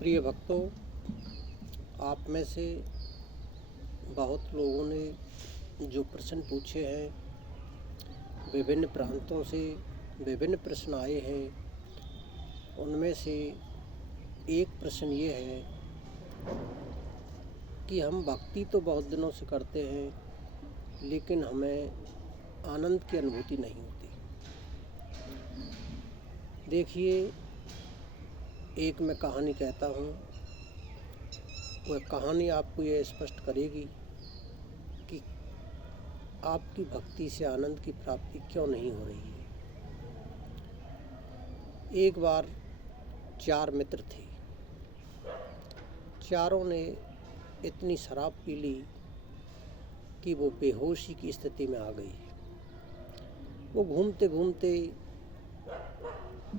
प्रिय भक्तों, आप में से बहुत लोगों ने जो प्रश्न पूछे हैं, विभिन्न प्रांतों से विभिन्न प्रश्न आए हैं। उनमें से एक प्रश्न ये है कि हम भक्ति तो बहुत दिनों से करते हैं, लेकिन हमें आनंद की अनुभूति नहीं होती। देखिए, एक मैं कहानी कहता हूँ। वह कहानी आपको ये स्पष्ट करेगी कि आपकी भक्ति से आनंद की प्राप्ति क्यों नहीं हो रही है। एक बार 4 मित्र थे। चारों ने इतनी शराब पी ली कि वो बेहोशी की स्थिति में आ गई। वो घूमते घूमते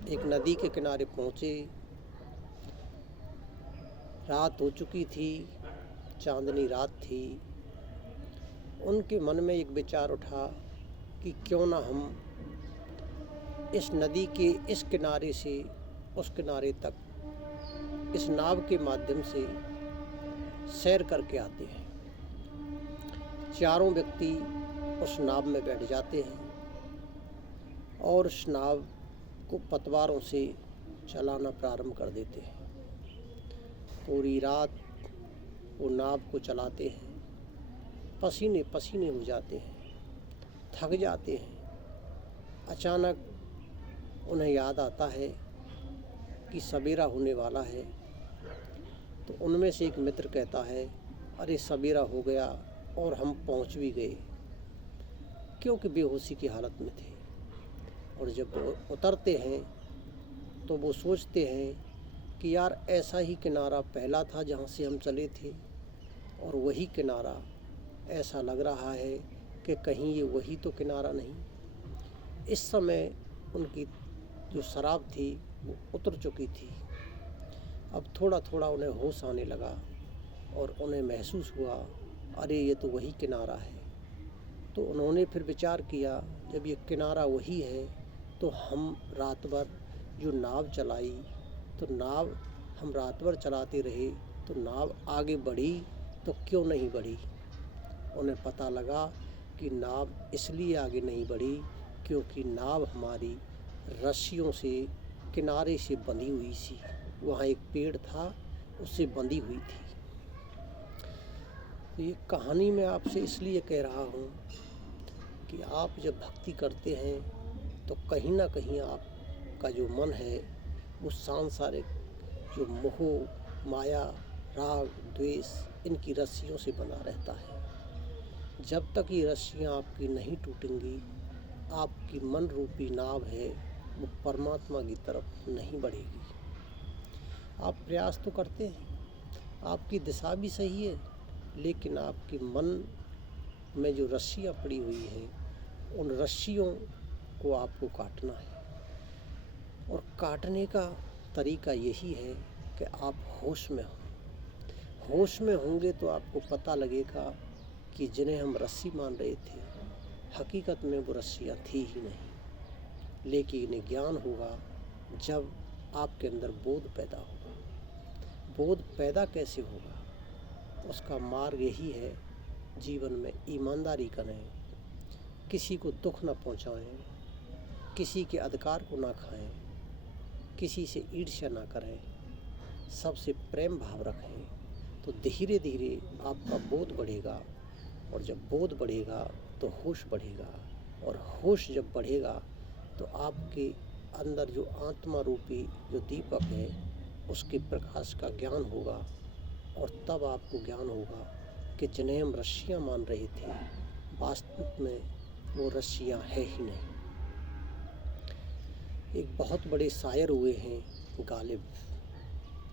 एक नदी के किनारे पहुँचे। रात हो चुकी थी, चांदनी रात थी। उनके मन में एक विचार उठा कि क्यों ना हम इस नदी के इस किनारे से उस किनारे तक इस नाव के माध्यम से सैर करके आते हैं। चारों व्यक्ति उस नाव में बैठ जाते हैं और उस नाव को पतवारों से चलाना प्रारंभ कर देते हैं। पूरी रात वो नाव को चलाते हैं। पसीने पसीने हो जाते हैं, थक जाते हैं। अचानक उन्हें याद आता है कि सवेरा होने वाला है। तो उनमें से एक मित्र कहता है, अरे सवेरा हो गया और हम पहुंच भी गए, क्योंकि बेहोशी की हालत में थे। और जब वो उतरते हैं तो वो सोचते हैं कि यार ऐसा ही किनारा पहला था जहाँ से हम चले थे, और वही किनारा ऐसा लग रहा है कि कहीं ये वही तो किनारा नहीं। इस समय उनकी जो शराब थी वो उतर चुकी थी। अब थोड़ा थोड़ा उन्हें होश आने लगा और उन्हें महसूस हुआ, अरे ये तो वही किनारा है। तो उन्होंने फिर विचार किया, जब ये किनारा वही है तो हम रात भर जो नाव चलाई, तो नाव हम रात भर चलाते रहे तो नाव आगे बढ़ी तो क्यों नहीं बढ़ी। उन्हें पता लगा कि नाव इसलिए आगे नहीं बढ़ी क्योंकि नाव हमारी रस्सियों से किनारे से बंधी हुई थी। वहाँ एक पेड़ था, उससे बंधी हुई थी। तो ये कहानी मैं आपसे इसलिए कह रहा हूँ कि आप जब भक्ति करते हैं तो कहीं ना कहीं आपका जो मन है वो सांसारिक जो मोह माया राग द्वेष इनकी रस्सियों से बना रहता है। जब तक ये रस्सियाँ आपकी नहीं टूटेंगी, आपकी मन रूपी नाव है वो परमात्मा की तरफ नहीं बढ़ेगी। आप प्रयास तो करते हैं, आपकी दिशा भी सही है, लेकिन आपके मन में जो रस्सियाँ पड़ी हुई हैं उन रस्सियों को आपको काटना है। और काटने का तरीका यही है कि आप होश में हों। होश में होंगे तो आपको पता लगेगा कि जिन्हें हम रस्सी मान रहे थे हकीकत में वो रस्सियाँ थी ही नहीं। लेकिन ज्ञान होगा जब आपके अंदर बोध पैदा होगा। बोध पैदा कैसे होगा? उसका मार्ग यही है, जीवन में ईमानदारी करें, किसी को दुख न पहुंचाएं, किसी के अधिकार को ना खाएं, किसी से ईर्ष्या ना करें, सबसे प्रेम भाव रखें। तो धीरे धीरे आपका बोध बढ़ेगा, और जब बोध बढ़ेगा तो होश बढ़ेगा, और होश जब बढ़ेगा तो आपके अंदर जो आत्मा रूपी जो दीपक है उसके प्रकाश का ज्ञान होगा। और तब आपको ज्ञान होगा कि जिन्हें हम रस्सियाँ मान रहे थे वास्तविक में वो रस्सियाँ है ही नहीं। एक बहुत बड़े शायर हुए हैं गालिब,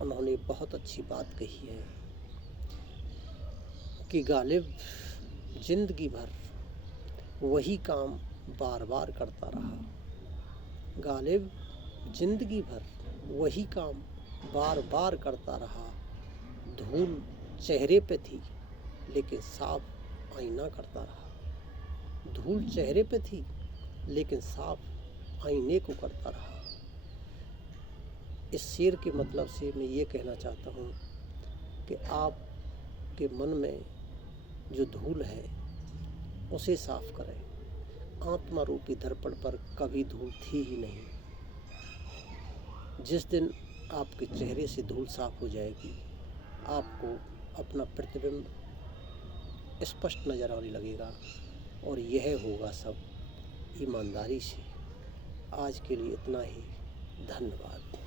उन्होंने बहुत अच्छी बात कही है कि गालिब जिंदगी भर वही काम बार बार करता रहा। गालिब जिंदगी भर वही काम बार बार करता रहा। धूल चेहरे पे थी लेकिन साफ आईना करता रहा। धूल चेहरे पे थी लेकिन साफ आईने को करता रहा। इस शेर के मतलब से मैं ये कहना चाहता हूँ कि आपके मन में जो धूल है उसे साफ करें। आत्मा रूपी दर्पण पर कभी धूल थी ही नहीं। जिस दिन आपके चेहरे से धूल साफ हो जाएगी, आपको अपना प्रतिबिंब स्पष्ट नजर आने लगेगा और यह होगा सब ईमानदारी से। आज के लिए इतना ही। धन्यवाद।